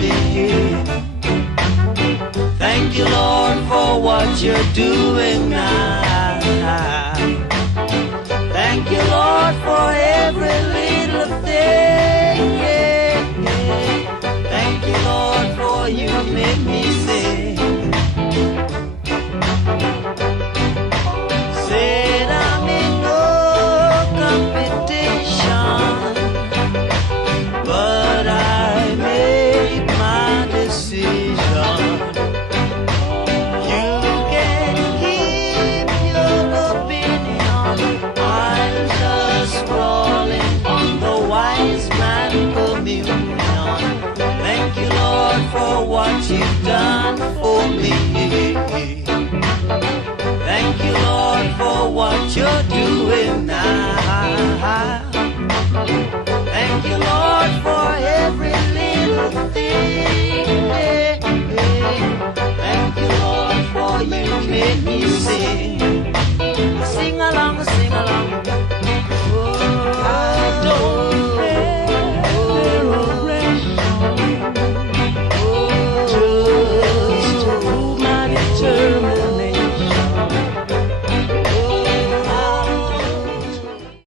me. Thank you, Lord, for what you're doing now. Thank you, Lord, for every little thing. Thank you, Lord, for you make me sing. Said I'm in no competition, but I made my decision. You can keep your opinion. I'm just rolling on the wise man communion. Thank you, Lord, for what you've done for me. Thank you, Lord, for what you're doing now. Thank you, Lord, for every little thing. Thank you, Lord, for you made me sing.